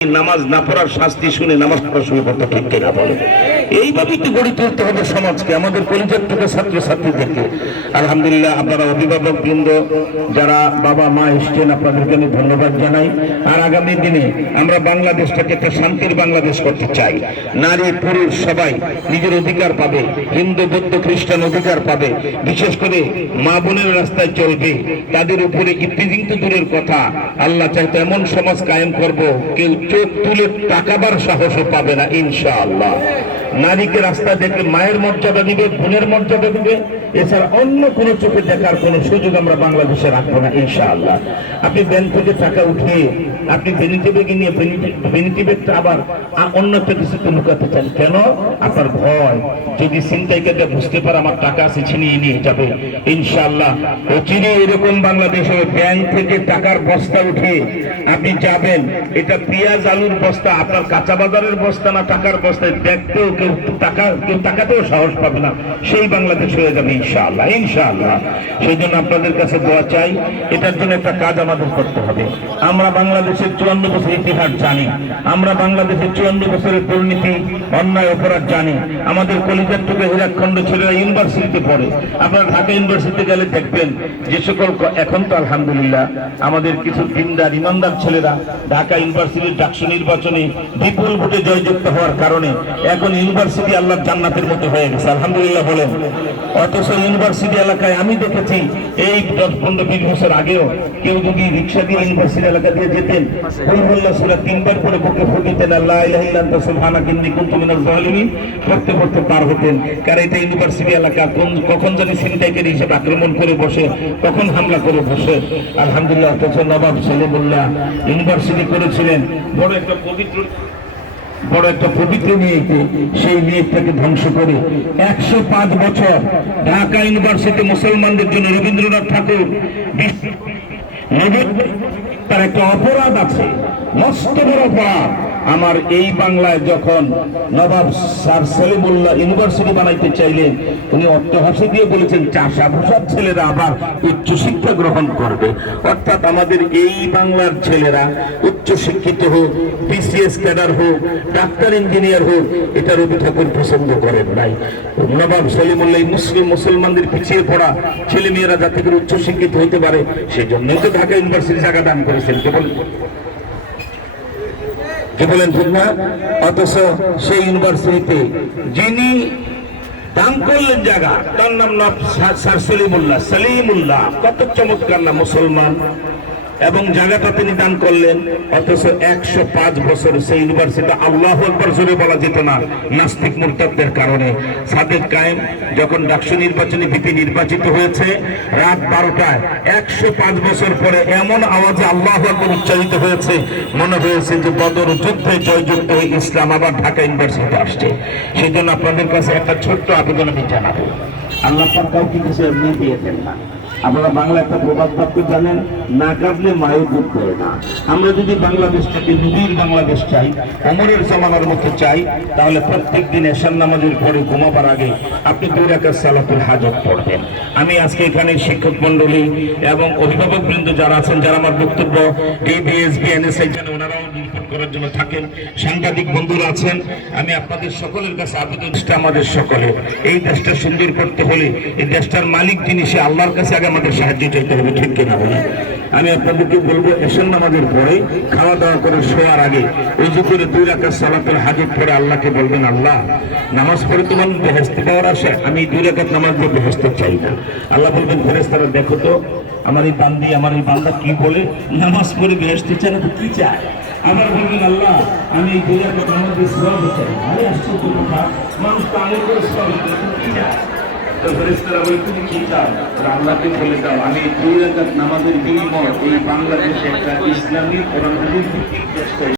নামাজ না পড়ার শাস্তি শুনে নামাজ পড়ার সময় করতে ঠিক কিনা বলে এইভাবেই তো গড়ে তুলতে হবে সমাজকে, আমাদের কলিজার থেকে ছাত্র ছাত্রীদেরকে আলহামদুলিল্লাহ আপনারা অভিভাবক বৃন্দ যারা বাবা, মা এসছেন, আপনাদেরকে আমি ধন্যবাদ জানাই। আর আগামী দিনে আমরা বাংলাদেশটাকে একটা শান্তির বাংলাদেশ করতে চাই। নারী, পুরুষ সবাই নিজের অধিকার পাবে, হিন্দু, বৌদ্ধ, খ্রিস্টান অধিকার পাবে। বিশেষ করে মা বোনের রাস্তায় চলবে, তাদের উপরে ইফতিজিং তো দূরের কথা? আল্লাহ চাইতে এমন সমাজ কায়েম করব, কেউ চোখ তুলে তাকাবার সাহসও পাবে না, ইনশাআল্লাহ। নারীকে রাস্তা দেখে মায়ের মর্যাদা দিবে, বোনের মর্যাদা দিবে। এছাড়া অন্য কোনো চোখে দেখার কোনো সুযোগ আমরা বাংলাদেশে রাখব না, ইনশাআল্লাহ। আপনি ব্যাংক থেকে টাকা উঠিয়ে, আপনি বেনিটি ব্যাগে নিয়ে বেনিটি ব্যাগটা আবার অন্য একটা কিছুতে লুকাতে চান, কেন? আপনার ভয়। যদি ছিনতাইকারটা বুঝতে পারে আমার টাকা আছে, ছিনিয়ে নিয়ে যাবে। ইনশাআল্লাহ। অচিরে এরকম বাংলাদেশে ব্যাংক থেকে টাকার বস্তা উঠে আপনি যাবেন, এটা পেঁয়াজ আলুর বস্তা, আপনার কাঁচা বাজারের বস্তা না, টাকার বস্তায় দেখতেও কেউ টাকা, কেউ টাকাতেও সাহস পাবে না। সেই বাংলাদেশ হয়ে যাবে ইনশাআল্লাহ ইনশাআল্লাহ। সেই জন্য আপনাদের কাছে দোয়া চাই, এটার জন্য একটা কাজ আমাদের করতে হবে। আমরা বাংলাদেশের চুয়ান্ন বছর ইতিহাস জানি, আমরা বাংলাদেশের চুয়ান্ন বছরের দুর্নীতি, অন্যায়, অপরাধ জানি। আমাদের কলিজার থেকে হীরাখণ্ড ছেলেরা ইউনিভার্সিটিতে পড়ে। আপনারা ঢাকা ইউনিভার্সিটিতে গেলে দেখবেন যে সকল এখন তো আলহামদুলিল্লাহ আমাদের কিছু দিনদার, ইমানদার ছেলেরা ঢাকা ইউনিভার্সিটির ডাকসু নির্বাচনে বিপুল ভোটে জয়যুক্ত হওয়ার কারণে এখন ইউনিভার্সিটি আল্লাহ জান্নাতের মতো হয়ে গেছে। আলহামদুলিল্লাহ বলেন। অথচ ইউনিভার্সিটি এলাকায় আমি দেখেছি, এই দশ পনেরো বিশ বছর আগেও কেউ যদি রিক্সা দিয়ে ইউনিভার্সিটি এলাকা দিয়ে যেতেন কলহুল্লাহ সুরা তিনবার করে বুকে ফুটিতেন আল্লাহ ইলাহা ইল্লা আনতা সুবহানাকা ইন্নী জালিমিন পড়তে পড়তে পার হতেন। কারণ এটা ইউনিভার্সিটি এলাকা, কোন কখন জানি সিনটাইকারী হিসেবে আক্রমণ করে বসে, কখন হামলা করে বসে। আলহামদুলিল্লাহ, অথচ নবাব সলিমুল্লাহ ইউনিভার্সিটি করেছিলেন। বড় একটা পবিত্র বড় একটা পবিত্র মেয়েকে সেই মেয়েটাকে ধ্বংস করে। একশো পাঁচ বছর ঢাকা ইউনিভার্সিটি মুসলমানদের জন্য রবীন্দ্রনাথ ঠাকুর তার একটা অপরাধ আছে। মস্ত বড় অপরাধ। আমার এই বাংলায় যখন নবাব স্যার সেলিমুল্লাহ ইউনিভার্সিটি বানাইতে চাইলেন, উনি অট্টহাসি দিয়ে বলেছেন চাষা ভূষার ছেলেরা আবার উচ্চশিক্ষা গ্রহণ করবে। অর্থাৎ আমাদের এই বাংলার ছেলেরা উচ্চ শিক্ষিত হোক, বিসিএস ক্যাডার হোক, ডাক্তার ইঞ্জিনিয়ার হোক এটা রবি ঠাকুর পছন্দ করেন নাই। নবাব সলিমুল্লাহ মুসলিম মুসলমানদের পিছিয়ে পড়া ছেলে মেয়েরা যাতে করে উচ্চশিক্ষিত হইতে পারে সেই জন্যই তো ঢাকা ইউনিভার্সিটি জায়গা দান করেছেন। কে বলেন কে বলেন অথচ সেই ইউনিভার্সিটিতে যিনি দান করলেন জায়গা, তার নাম না স্যার সলিমুল্লাহ সলিমুল্লাহ। কত চমৎকার না মুসলমান। এবং জায়গাটা তিনি দান করলেন, অথচ একশো পাঁচ বছর সেই ইউনিভার্সিটি আল্লাহ একবার জোরে বলা যেত না, নাস্তিক মুরতাদদের কারণে। সাদেক কায়েম যখন ডাকসু নির্বাচনে ভিপি নির্বাচিত হয়েছে, রাত বারোটায় একশো পাঁচ বছর পরে এমন আওয়াজে আল্লাহ একবার উচ্চারিত হয়েছে, মনে হয়েছে যে বদর যুদ্ধে জয়যুক্ত হয়ে ইসলাম আবার ঢাকা ইউনিভার্সিটিতে আসছে। সেই জন্য আপনাদের কাছে একটা ছোট্ট আবেদন আমি জানাব। আল্লাহ কাউকে কিছু এমনি দিয়ে দেন না। আপনারা বাংলা একটা প্রবাদ বাক্য জানেন, না কাঁদলে মায়ের দুধ করে না। আমরা যদি বাংলাদেশটাকে নবীর বাংলাদেশ চাই, অমরের জামানার মতো চাই, তাহলে প্রত্যেক দিন এশার নামাজের পরে ঘুমাবার আগে আপনি দুই রাকাত সালাতুল হাজত পড়বেন। আমি আজকে এখানে শিক্ষক মন্ডলী এবং অভিভাবক বৃন্দ যারা আছেন, যারা আমার বক্তব্য ডিবিএসবি এনএসআই জানে ওনারাও রিপোর্ট করার জন্য থাকেন, সাংবাদিক বন্ধুরা আছেন, আমি আপনাদের সকলের কাছে আবেদন আমাদের সকলে এই দেশটা সুন্দর করতে হলে, এই দেশটার মালিক যিনি, সে আল্লাহর কাছে আগে আমাদের সাহায্য চাইতে হবে, ঠিক কিনা বলে? আমি আপনাদেরকে বলব এসন নামাজের পরে খাওয়া দাওয়া করে শোয়ার আগে উজু করে দুই রাখার সালাতুল হাজত পরে আল্লাহকে বলবেন, আল্লাহ, নামাজ পড়ে তোমার বেহেস্তে পাওয়ার আসে আমি দুই রাখাত নামাজ দিয়ে বেহেস্ত চাই না। আল্লাহ বলবেন ফেরেস্তারা দেখো তো, আমার এই বান্দি, আমার এই বান্দা কি বলে? নামাজ পড়ে বেহেস্তে চায় না কি চায়? আবার বলবেন, আল্লাহ, আমি এই দুই রাখাত নামাজ দিয়ে সব চাই আরে, আশ্চর্য কথা। মানুষ তো আমল করে সব কি চায়? তো ফেরেশতারা বলে, তুমি কি চাও? আল্লাহকে বলে দাও আমি বাংলাদেশে একটা ইসলামী